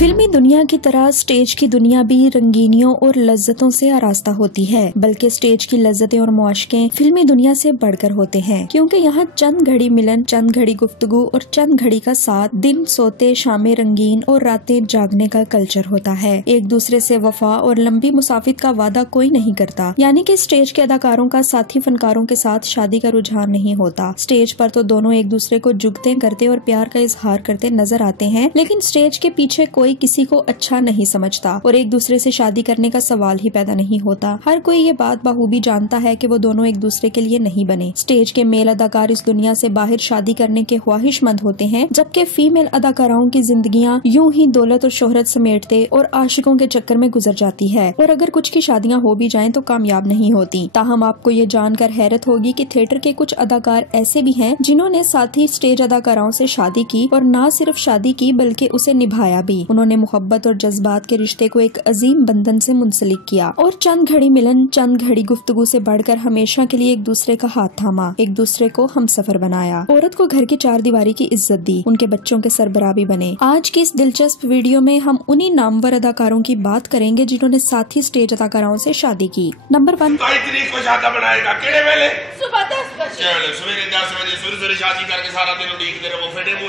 फिल्मी दुनिया की तरह स्टेज की दुनिया भी रंगीनियों और लज्जतों से आरास्ता होती है, बल्कि स्टेज की लज्जतें और मुआशके फिल्मी दुनिया से बढ़कर होते हैं, क्योंकि यहाँ चंद घड़ी मिलन, चंद घड़ी गुफ्तगू और चंद घड़ी का साथ, दिन सोते शामें रंगीन और रातें जागने का कल्चर होता है। एक दूसरे से वफा और लंबी मुसाफित का वादा कोई नहीं करता, यानी कि स्टेज के अदाकारों का साथी फनकारों के साथ शादी का रुझान नहीं होता। स्टेज पर तो दोनों एक दूसरे को जुगते करते और प्यार का इजहार करते नजर आते हैं, लेकिन स्टेज के पीछे कोई किसी को अच्छा नहीं समझता और एक दूसरे से शादी करने का सवाल ही पैदा नहीं होता। हर कोई ये बात बखूबी जानता है कि वो दोनों एक दूसरे के लिए नहीं बने। स्टेज के मेल अदाकार इस दुनिया से बाहर शादी करने के ख्वाहिशमंद होते हैं, जबकि फीमेल अदाकाराओं की जिंदगियां यूं ही दौलत और शोहरत समेटते और आशिकों के चक्कर में गुजर जाती है, और अगर कुछ की शादियां हो भी जाएं तो कामयाब नहीं होती। ताहम आपको ये जानकर हैरत होगी कि थिएटर के कुछ अदाकार ऐसे भी हैं जिन्होंने साथी स्टेज अदाकाराओं से शादी की, और न सिर्फ शादी की बल्कि उसे निभाया भी। उन्होंने मोहब्बत और जज्बात के रिश्ते को एक अजीम बंधन से मुंसलिक किया और चंद घड़ी मिलन, चंद घड़ी गुफ्तगू से बढ़कर हमेशा के लिए एक दूसरे का हाथ थामा, एक दूसरे को हमसफर बनाया। औरत को घर की चार दीवारी की इज्जत दी, उनके बच्चों के सरबराह भी बने। आज की इस दिलचस्प वीडियो में हम उन्हीं नामवर अदाकारों की बात करेंगे जिन्होंने साथी स्टेज अदाकाराओं से शादी की। नंबर 1, सुबह 10 बजे शादी करके सारा दिन उड़ीकते रहो, फिर वो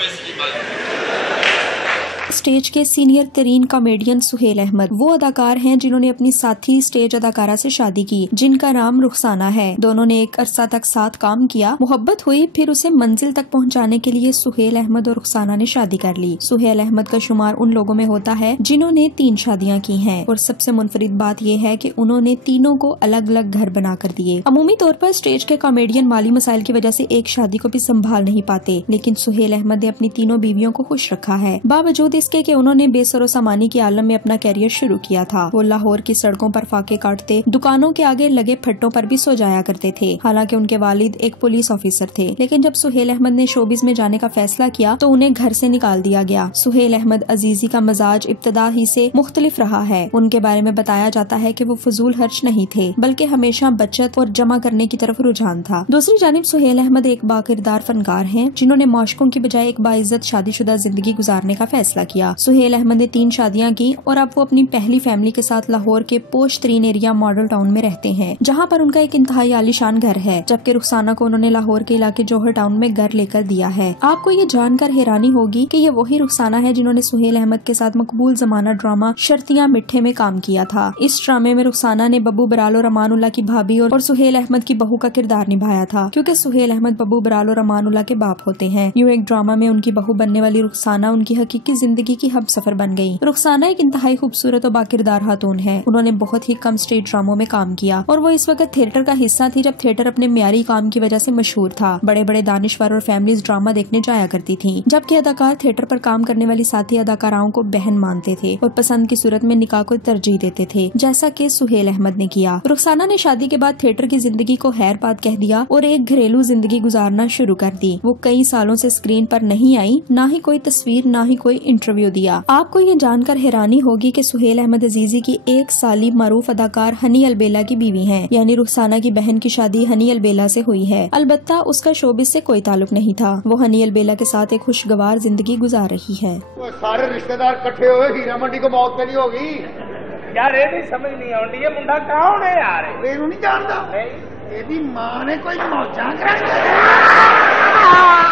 स्टेज के सीनियर तरीन कॉमेडियन सुहेल अहमद वो अदाकार हैं जिन्होंने अपनी साथी स्टेज अदाकारा से शादी की, जिनका नाम रुखसाना है। दोनों ने एक अरसा तक साथ काम किया, मोहब्बत हुई, फिर उसे मंजिल तक पहुंचाने के लिए सुहेल अहमद और रुखसाना ने शादी कर ली। सुहेल अहमद का शुमार उन लोगों में होता है जिन्होंने 3 शादियां की हैं, और सबसे मुनफरिद बात यह है कि उन्होंने तीनों को अलग अलग घर बना कर दिए। अमूमी तौर पर स्टेज के कॉमेडियन माली मसाइल की वजह से एक शादी को भी संभाल नहीं पाते, लेकिन सुहेल अहमद ने अपनी तीनों बीवियों को खुश रखा है, बावजूद इसके कि उन्होंने बेसरो सामानी के आलम में अपना कैरियर शुरू किया था। वो लाहौर की सड़कों पर फाके काटते, दुकानों के आगे लगे फट्टों पर भी सो जाया करते थे। हालांकि उनके वालिद एक पुलिस ऑफिसर थे, लेकिन जब सुहेल अहमद ने शोबिज में जाने का फैसला किया तो उन्हें घर से निकाल दिया गया। सुहेल अहमद अजीजी का मजाज इब्तदा ही से मुख्तलिफ रहा है। उनके बारे में बताया जाता है कि वो फजूल खर्च नहीं थे, बल्कि हमेशा बचत और जमा करने की तरफ रुझान था। दूसरी जानिब सुहेल अहमद एक बाकिरदार फनकार हैं जिन्होंने माशकों की बजाय एक बाइज्जत शादीशुदा जिंदगी गुजारने का फैसला किया। सुहेल अहमद ने 3 शादियां की और अब वो अपनी पहली फैमिली के साथ लाहौर के पोश तरीन एरिया मॉडल टाउन में रहते हैं, जहां पर उनका एक इंतहाई आलीशान घर है, जबकि रुखसाना को उन्होंने लाहौर के इलाके जौहर टाउन में घर लेकर दिया है। आपको ये जानकर हैरानी होगी कि ये वही रुखसाना है जिन्होंने सुहेल अहमद के साथ मकबूल जमाना ड्रामा शर्तियां मिठे में काम किया था। इस ड्रामे में रुखसाना ने बब्बू बराल और अमानुल्लाह की भाभी और सुहेल अहमद की बहू का किरदार निभाया था, क्योंकि सुहेल अहमद बब्बू बराल और अमानुल्लाह के बाप होते हैं। यूं एक ड्रामा में उनकी बहू बनने वाली रुखसाना उनकी हकीकी जिंदगी की हम सफर बन गई। रुखसाना एक इंतहाई खूबसूरत और बाकिरदार खातून है। उन्होंने बहुत ही कम स्टेज ड्रामों में काम किया और वो इस वक्त थिएटर का हिस्सा थी जब थिएटर अपने म्यारी काम की वजह से मशहूर था। बड़े बड़े दानिश्वर और फैमिलीज ड्रामा देखने जाया करती थी, जबकि अदाकार थिएटर पर काम करने वाली साथी अदाकाराओं को बहन मानते थे और पसंद की सूरत में निकाह को तरजीह देते थे, जैसा कि सुहेल अहमद ने किया। रुखसाना ने शादी के बाद थिएटर की जिंदगी को खैरपाद कह दिया और एक घरेलू जिंदगी गुजारना शुरू कर दी। वो कई सालों से स्क्रीन पर नहीं आई, ना ही कोई तस्वीर, ना ही कोई इंटरव्यू दिया। आपको ये जानकर हैरानी होगी कि सुहेल अहमद अजीजी की 1 साली मारूफ अदाकार हनी अलबेला की बीवी हैं, यानी रुखसाना की बहन की शादी हनी अलबेला से हुई है। अलबत्ता उसका शोबिस से कोई ताल्लुक नहीं था। वो हनी अलबेला के साथ एक खुशगवार जिंदगी गुजार रही है। सारे रिश्तेदार इकट्ठे हुए हीरा मंडी को मौत नहीं होगी यार, ये नहीं समझ नहीं आती, ये मुंडा कौन है यार? नहीं जानता, तेरी माँ ने कोई मौजा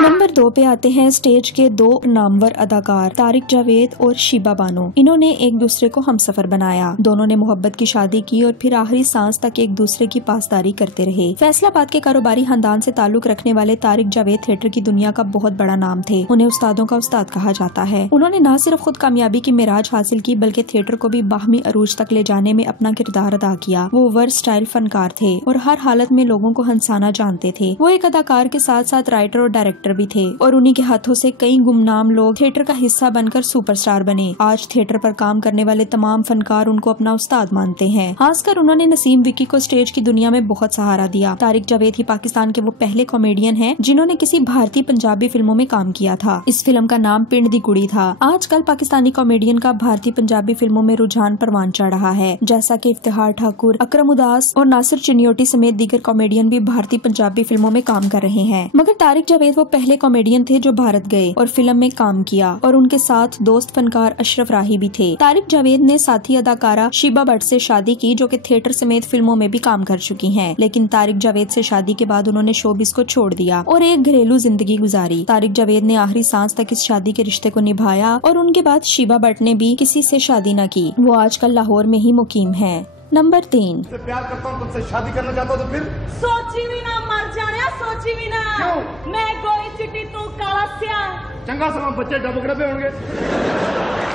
नंबर 2 पे आते हैं स्टेज के 2 नामवर अदाकार तारिक जावेद और शीबा बानो। इन्होंने एक दूसरे को हमसफर बनाया। दोनों ने मोहब्बत की शादी की और फिर आखिरी सांस तक एक दूसरे की पासदारी करते रहे। फैसलाबाद के कारोबारी खानदान से ताल्लुक रखने वाले तारिक जावेद थिएटर की दुनिया का बहुत बड़ा नाम थे। उन्हें उस्तादों का उस्ताद कहा जाता है। उन्होंने न सिर्फ खुद कामयाबी की मिराज हासिल की, बल्कि थिएटर को भी बाहमी अरूज तक ले जाने में अपना किरदार अदा किया। वो वर्सटाइल फनकार थे और हर हालत में लोगों को हंसाना जानते थे। वो एक अदाकार के साथ साथ राइटर और डायरेक्टर भी थे, और उन्हीं के हाथों से कई गुमनाम लोग थिएटर का हिस्सा बनकर सुपरस्टार बने। आज थिएटर पर काम करने वाले तमाम फनकार उनको अपना उस्ताद मानते हैं। खासकर उन्होंने नसीम विक्की को स्टेज की दुनिया में बहुत सहारा दिया। तारिक जावेद ही पाकिस्तान के वो पहले कॉमेडियन हैं जिन्होंने किसी भारतीय पंजाबी फिल्मों में काम किया था। इस फिल्म का नाम पिंड दी कुड़ी था। आजकल पाकिस्तानी कॉमेडियन का भारतीय पंजाबी फिल्मों में रुझान परवान चढ़ रहा है, जैसा कि इफ्तिखार ठाकुर, अकरम उदास और नासिर चिन्योटी समेत दीगर कॉमेडियन भी भारतीय पंजाबी फिल्मों में काम कर रहे हैं। मगर तारिक जावेद वो पहले कॉमेडियन थे जो भारत गए और फिल्म में काम किया, और उनके साथ दोस्त फनकार अशरफ राही भी थे। तारिक जावेद ने साथी अदाकारा शीबा भट्ट से शादी की, जो कि थिएटर समेत फिल्मों में भी काम कर चुकी हैं। लेकिन तारिक जावेद से शादी के बाद उन्होंने शोबिस को छोड़ दिया और एक घरेलू जिंदगी गुजारी। तारिक जावेद ने आखिरी सांस तक इस शादी के रिश्ते को निभाया और उनके बाद शीबा भट्ट ने भी किसी से शादी न की। वो आजकल लाहौर में ही मुकीम है। नंबर 3। प्यार करता हूँ, तुमसे शादी करना चाहता हूँ तो फिर सोची भी ना मर जाने, सोची भी ना। क्यों? मैं गोरी चिट्टी तू काला स्या। चंगा समय बच्चे डबकड़े पे होंगे।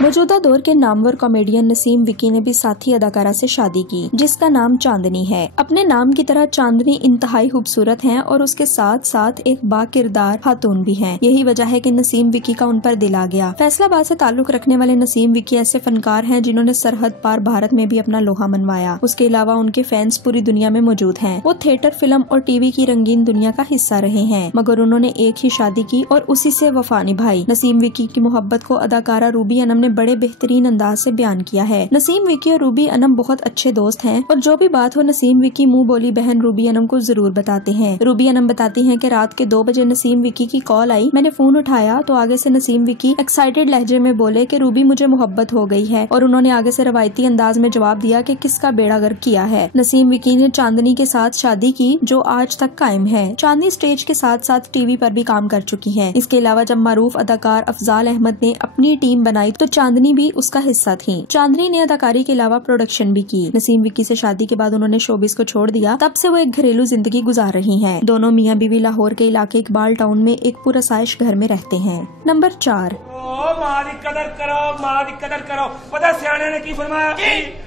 मौजूदा दौर के नामवर कॉमेडियन नसीम विकी ने भी साथी अदाकारा से शादी की, जिसका नाम चांदनी है। अपने नाम की तरह चांदनी इंतहाई खूबसूरत हैं और उसके साथ साथ एक बाकिरदार खातून भी हैं। यही वजह है कि नसीम विकी का उन पर दिल आ गया। फैसलाबाद से ताल्लुक रखने वाले नसीम विकी ऐसे फनकार हैं जिन्होंने सरहद पार भारत में भी अपना लोहा मनवाया। उसके अलावा उनके फैंस पूरी दुनिया में मौजूद हैं। वो थिएटर, फिल्म और टीवी की रंगीन दुनिया का हिस्सा रहे हैं, मगर उन्होंने एक ही शादी की और उसी से वफा निभाई। नसीम विकी की मोहब्बत को अदाकारा रूबी अनम ने बड़े बेहतरीन अंदाज से बयान किया है। नसीम विकी और रूबी अनम बहुत अच्छे दोस्त हैं और जो भी बात हो नसीम विकी मुंह बोली बहन रूबी अनम को जरूर बताते हैं। रूबी अनम बताती हैं कि रात के 2 बजे नसीम विकी की कॉल आई। मैंने फोन उठाया तो आगे से नसीम विकी एक्साइटेड लहजे में बोले कि रूबी मुझे मोहब्बत हो गई है, और उन्होंने आगे से रवायती अंदाज में जवाब दिया कि किसका बेड़ा गर्क किया है। नसीम विकी ने चांदनी के साथ शादी की, जो आज तक कायम है। चांदनी स्टेज के साथ साथ टीवी पर भी काम कर चुकी है। इसके अलावा जब मारूफ अदाकार अफजाल अहमद ने अपनी टीम बनाई तो चांदनी भी उसका हिस्सा थी। चांदनी ने अदाकारी के अलावा प्रोडक्शन भी की। नसीम विकी से शादी के बाद उन्होंने शोबिस को छोड़ दिया। तब से वो एक घरेलू जिंदगी गुजार रही हैं। दोनों मियां बीवी लाहौर के इलाके इकबाल टाउन में एक पुरसाइश घर में रहते हैं। नंबर 4। मां दी कदर करो, मां दी कदर करो। पता सियाने ने की फरमाया?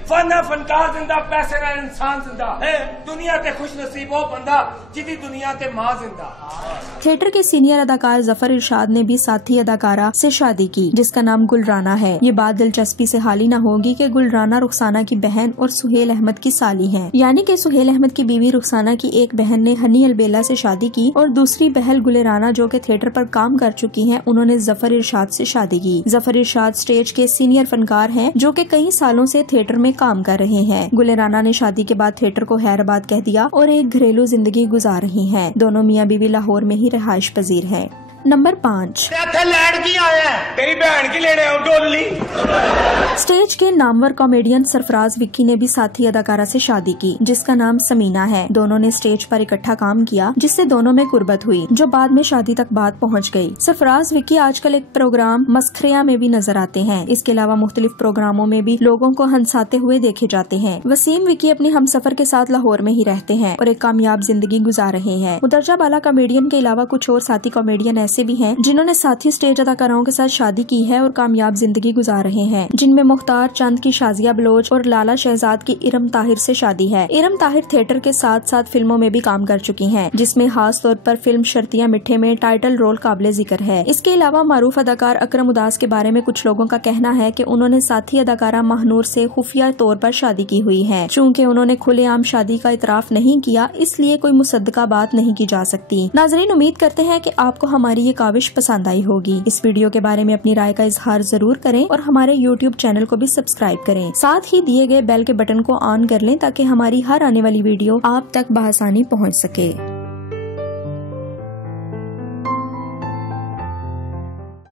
फन फनकार जिंदा, पैसे का इंसान जिंदा है। दुनिया ते खुश नसीब वो बंदा जिदी दुनिया ते मां जिंदा। थिएटर के सीनियर अदाकार जफर इरशाद ने भी साथी अदाकारा से शादी की, जिसका नाम गुलराना है। ये बात दिलचस्पी से हाली न होगी कि गुलराना रुखसाना की बहन और सुहेल अहमद की साली हैं। यानी कि सुहेल अहमद की बीवी रुखसाना की एक बहन ने हनी अलबेला से शादी की और दूसरी बहन गुलराना, जो कि थिएटर पर काम कर चुकी हैं, उन्होंने जफर इरशाद से शादी की। जफर इरशाद स्टेज के सीनियर फनकार हैं, जो कि कई सालों से थिएटर में काम कर रहे हैं। गुलराना ने शादी के बाद थिएटर को हैदराबाद कह दिया और एक घरेलू जिंदगी गुजार रही हैं। दोनों मियां बीवी लाहौर में ही रिहाइश पजीर है। नंबर 5। तेरी बहन की लेने आओ डोली। स्टेज के नामवर कॉमेडियन सरफराज विक्की ने भी साथी अदाकारा से शादी की, जिसका नाम समीना है। दोनों ने स्टेज पर इकट्ठा काम किया, जिससे दोनों में कुर्बत हुई, जो बाद में शादी तक बात पहुंच गई। सरफराज विक्की आजकल एक प्रोग्राम मस्खरिया में भी नजर आते हैं। इसके अलावा मुख्तलिफ प्रोग्रामों में भी लोगों को हंसाते हुए देखे जाते हैं। वसीम विक्की अपनी हमसफर के साथ लाहौर में ही रहते हैं और एक कामयाब जिंदगी गुजार रहे हैं। मुदर्जा बाला कॉमेडियन के अलावा कुछ और साथी कॉमेडियन ऐसे भी हैं जिन्होंने साथी स्टेज अदाकाराओं के साथ शादी की है और कामयाब जिंदगी गुजार रहे हैं, जिनमें मुख्तार चंद की शाजिया बलोच और लाला शहजाद की इरम ताहिर से शादी है। इरम ताहिर थिएटर के साथ साथ फिल्मों में भी काम कर चुकी हैं, जिसमें खास तौर पर फिल्म शर्तिया मिठे में टाइटल रोल काबिले जिक्र है। इसके अलावा मारूफ अदाकार अकरम उदास के बारे में कुछ लोगों का कहना है कि उन्होंने साथी अदाकारा महनूर से खुफिया तौर पर शादी की हुई है। चूँकि उन्होंने खुलेआम शादी का इतराफ नहीं किया, इसलिए कोई मुसद्दका बात नहीं की जा सकती। नाजरीन, उम्मीद करते हैं कि आपको हमारी ये काविश पसंद आई होगी। इस वीडियो के बारे में अपनी राय का इजहार जरूर करें और हमारे YouTube चैनल को भी सब्सक्राइब करें। साथ ही दिए गए बेल के बटन को ऑन कर लें ताकि हमारी हर आने वाली वीडियो आप तक बआसानी पहुंच सके।